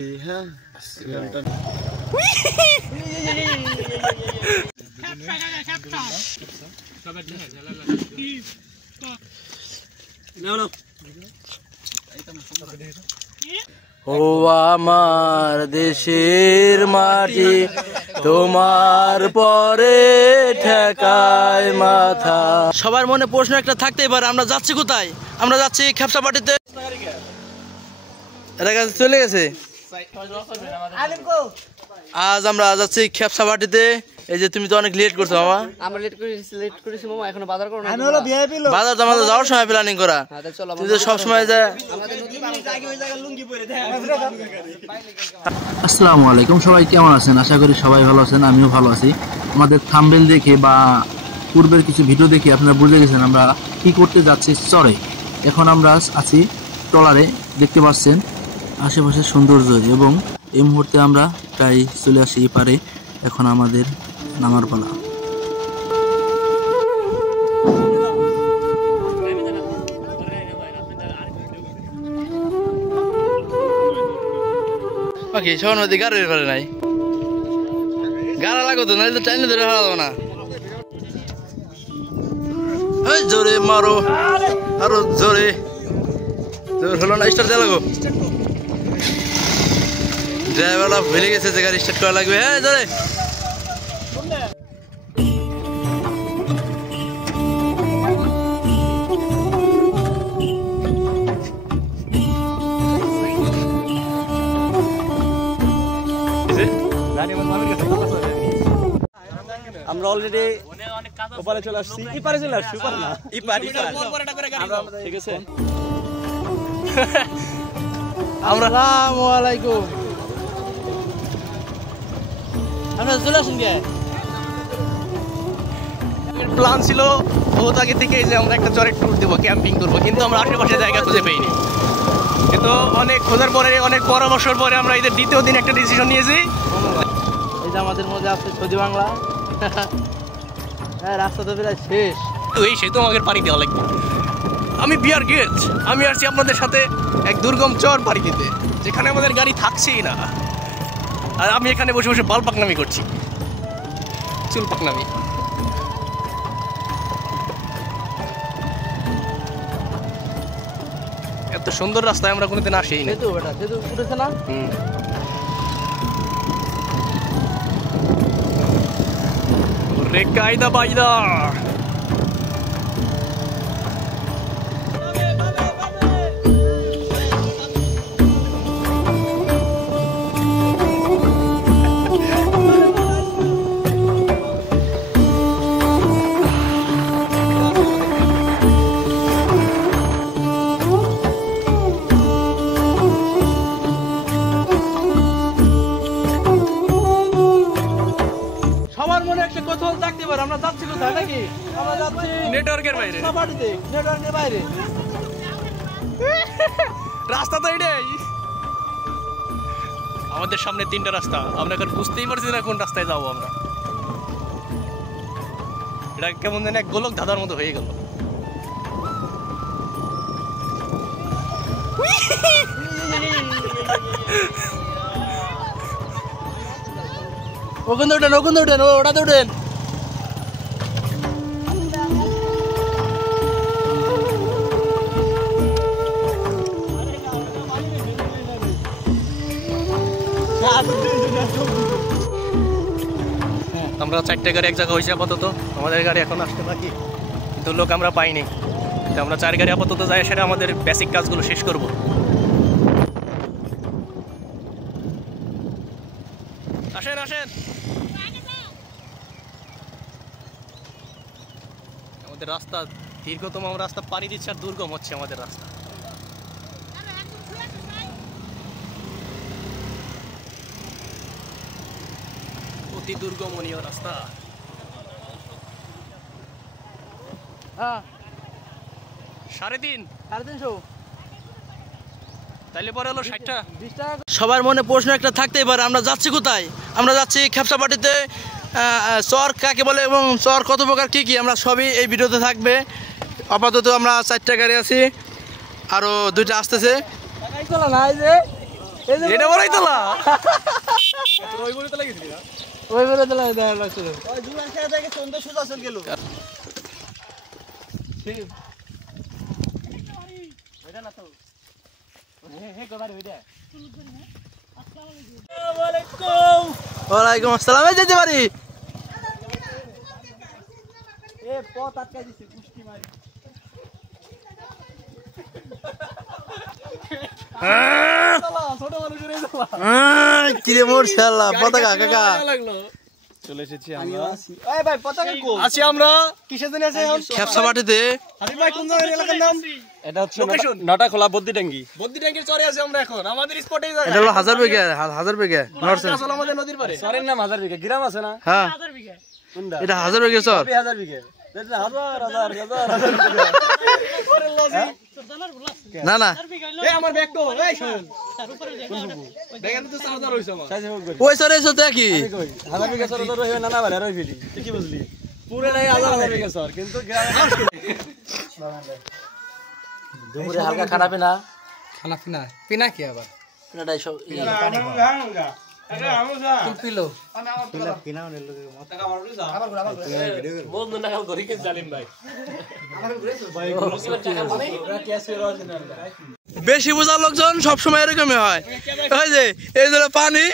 হ্যাঁ ও আমার দেশের মাটি তোমার পরে ঠেকায় মাথা। সবার মনে প্রশ্ন একটা থাকতেই পারে, আমরা যাচ্ছি কোথায়? আমরা যাচ্ছি খেপসাপাটিতে। এরা কাছে চলে গেছে। আজ আমরা যাচ্ছি খেপসাপাটিতে। এই যে তুমি তো অনেক লেট করছো মামা। আমরা লেট করেছি মামা, এখনো বাজার করো না। আমি হলো ভিআইপি লোক। বাজার তো আমাদের যাওয়ার সময় প্ল্যানিং করা। তুই তো সব সময় যা। আসসালামু আলাইকুম, সবাই কেমন আছেন? আশা করি সবাই ভালো আছেন, আমিও ভালো আছি। আমাদের থাম্বনেল দেখে বা পূর্বের কিছু ভিডিও দেখে আপনারা বুঝে গেছেন আমরা কি করতে যাচ্ছি চরে। এখন আমরা আছি ট্রলারে, দেখতে পাচ্ছেন আশেপাশের সৌন্দর্য, এবং এই মুহূর্তে আমরা প্রায় চলে আসি এপারে। এখন আমাদের নামার পালা। ওকে, সবার মধ্যে গাড়ির ঘরে নাই, গাড়া লাগো তো, নাহলে তো টাইনে ধরে হারাবো না। জোরে মারো, আরো জোরে, জোর হলো না, স্টার্ট দেওয়া লাগো। ড্রাইভাররা ভুলে গেছে যে গাড়ি স্টার্ট করা লাগবে। হ্যাঁ জোরে। আমরা অলরেডি ওপারে চলে আসছি, ইপারে চলে আসছি, ইপারে না, ইপার। ঠিক আছে, আমরা আসসালামু আলাইকুম। আমরা চলে আসুন কে? প্ল্যান ছিল বহুত আগে থেকে যে আমরা একটা চরের ট্যুর দেবো, ক্যাম্পিং করবো, কিন্তু আমরা আশেপাশে জায়গা খুঁজে পাইনি। কিন্তু অনেক খোঁজার পরে, অনেক পরামর্শের পরে আমরা এদের দ্বিতীয় দিন একটা ডিসিশন নিয়েছি। এই যে আমাদের মধ্যে আছে সৌদি বাংলা। হ্যাঁ, রাস্তা তো প্রায় শেষ। এই সেতু আমাদের পাড়ি দেওয়া লাগবে। আমি বিয়ার গেট, আমি আসছি আপনাদের সাথে এক দুর্গম চর পাড়ি দিতে, যেখানে আমাদের গাড়ি থাকছেই না। আর আমি এখানে বসে বসে বাল পাকনামি করছি, চুল পাকনামি। এত সুন্দর রাস্তায় আমরা কোনোদিন আসি না। সেতু বেটা, সেতু উঠেছে না? রে কায়দা বাইদা। সবার মনে একটা কৌতূহল থাকতে পারে, আমরা যাচ্ছি কোথায় নাকি? আমরা যাচ্ছি নেটওয়ার্কের বাইরে, খেপসাপাটিতে, নেটওয়ার্কের বাইরে। রাস্তা তো এটাই। আমাদের সামনে তিনটা রাস্তা, আমরা এখন বুঝতেই পারছি না কোন রাস্তায় যাবো আমরা। এটা কেমন যেন এক গোলক ধাঁধার মতো হয়ে গেল। ওখানে উঠেন, ওখানে উঠেন, ওটাতে উঠেন। আমরা চারটে গাড়ি এক জায়গা হয়েছে আপাতত, আমাদের গাড়ি এখন আসতে বাকি, কিন্তু লোক আমরা পাইনি। আমরা 4 গাড়ি আপাতত যাই, সেটা আমাদের বেসিক কাজগুলো শেষ করব। আসেন আসেন, আমাদের রাস্তা দীর্ঘতম রাস্তা পাড়ি দিচ্ছে, আর দুর্গম হচ্ছে আমাদের রাস্তা। অতি দুর্গমনীয় রাস্তা। হ্যাঁ, 3.5 তাইলে পরে হলো 60 টাকা। সবার মনে প্রশ্ন একটা থাকতেই পারে, আমরা যাচ্ছি কোথায়? আমরা যাচ্ছি খেপসাপাটিতে। চর কাকে বলে এবং চর কত প্রকার কি কি, আমরা সবই এই ভিডিওতে থাকবে। আপাতত আমরা 4টা গাড়ি আছি, আরো 2টা আসতেছে। এটা বড়ই তোলা ওই বলে তোলা দেখা লাগছে ওয়ালাইকুম আসসালাম। এই যেতে পারি কিরে মোর শালা পতাকা কাকা চলে এসেছি আমরা। এই ভাই পতাকা কো আছি আমরা কিসের জন্য আছে এখন খেপসা মাটিতে। হাবিব ভাই কোন জায়গার এলাকার নাম? এটা হচ্ছে নটা খোলা বদ্দিডাঙ্গি। বদ্দিডাঙ্গির চরে আছে আমরা এখন আমাদের স্পটেই জায়গা। এটা হলো 1000 বিঘা 1000 বিঘা নরসন আসলে আমাদের নদীর পারে চরের নাম 1000 বিঘা গ্রাম আছে না? হ্যাঁ 1000 বিঘা কোনটা? এটা 1000 বিঘা চর 1000 বিঘা এটা হাজার না না এই আমার ব্যাগ তো এই শুন ব্যাগের তো 4000 হইছে আমার ওই চরে এসো তো কি 1000 বিঘা চর তো রইবে না না ভাই রই ফেলি তুই কি বুঝলি পুরো নাই 1000 বিঘা চর কিন্তু দুপুরে হালকা খারাপই না খানা পিনা কি আবার এটাই সব পিলো বেশি বোঝার লোকজন সবসময় এরকমই হয়। ওই যে এই যে পানি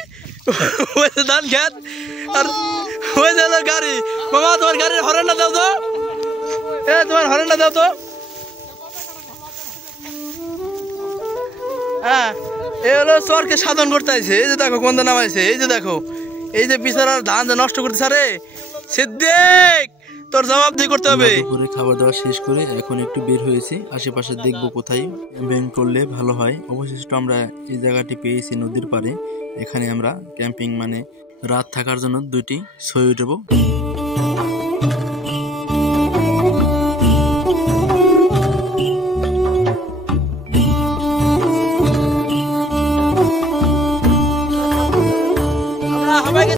ওই যে ধান খেত আর ওই যে গাড়ি। মামা তোমার গাড়ির হরেনটা দাও তো, তোমার হরেনটা দাও তো। হ্যাঁ এই হলো চরকে সাধন করতে আইছে। এই যে দেখো কোন নামাইছে, এই যে দেখো এই যে বিচারার ধান যে নষ্ট করতেছে। আরে সিদ্দিক তোর জবাব দিয়ে করতে হবে। দুপুরে খাবার দাবার শেষ করে এখন একটু বের হয়েছি, আশেপাশে দেখবো কোথায় ক্যাম্পিং করলে ভালো হয়। অবশিষ্ট আমরা এই জায়গাটি পেয়েছি নদীর পাড়ে। এখানে আমরা ক্যাম্পিং মানে রাত থাকার জন্য 2টি ছয় উঠবো।